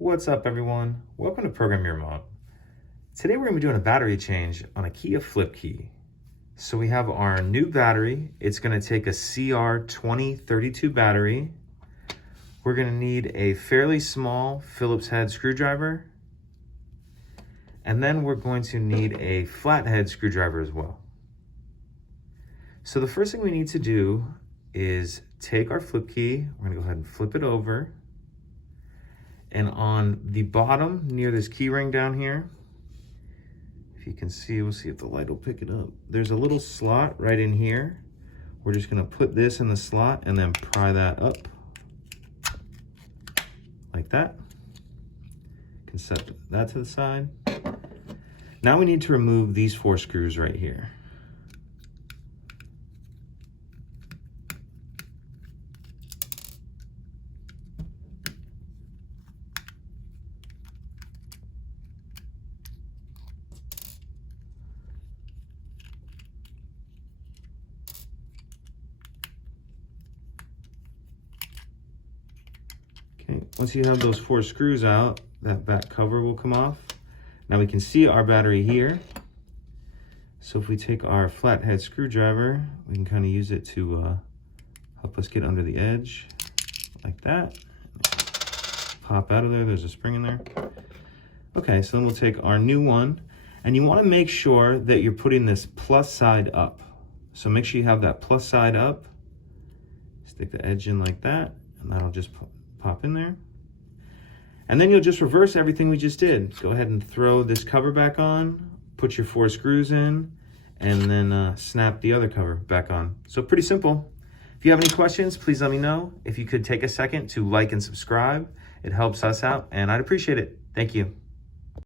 What's up, everyone? Welcome to Program Your Remote. Today we're going to be doing a battery change on a Kia flip key. So we have our new battery. It's going to take a CR2032 battery. We're going to need a fairly small Phillips head screwdriver. And then we're going to need a flathead screwdriver as well. So the first thing we need to do is take our flip key. We're going to go ahead and flip it over. And on the bottom, near this key ring down here, if you can see, we'll see if the light will pick it up. There's a little slot right in here. We're just gonna put this in the slot and then pry that up like that. You can set that to the side. Now we need to remove these 4 screws right here. Okay, once you have those 4 screws out, that back cover will come off. Now we can see our battery here. So if we take our flathead screwdriver, we can kind of use it to help us get under the edge, like that. Pop out of there, there's a spring in there. Okay, so then we'll take our new one, and you want to make sure that you're putting this plus side up. So make sure you have that plus side up. Stick the edge in like that, and that'll just pop in there. And then you'll just reverse everything we just did. Go ahead and throw this cover back on, put your 4 screws in, and then snap the other cover back on. So pretty simple. If you have any questions, please let me know. If you could take a second to like and subscribe, it helps us out, and I'd appreciate it. Thank you.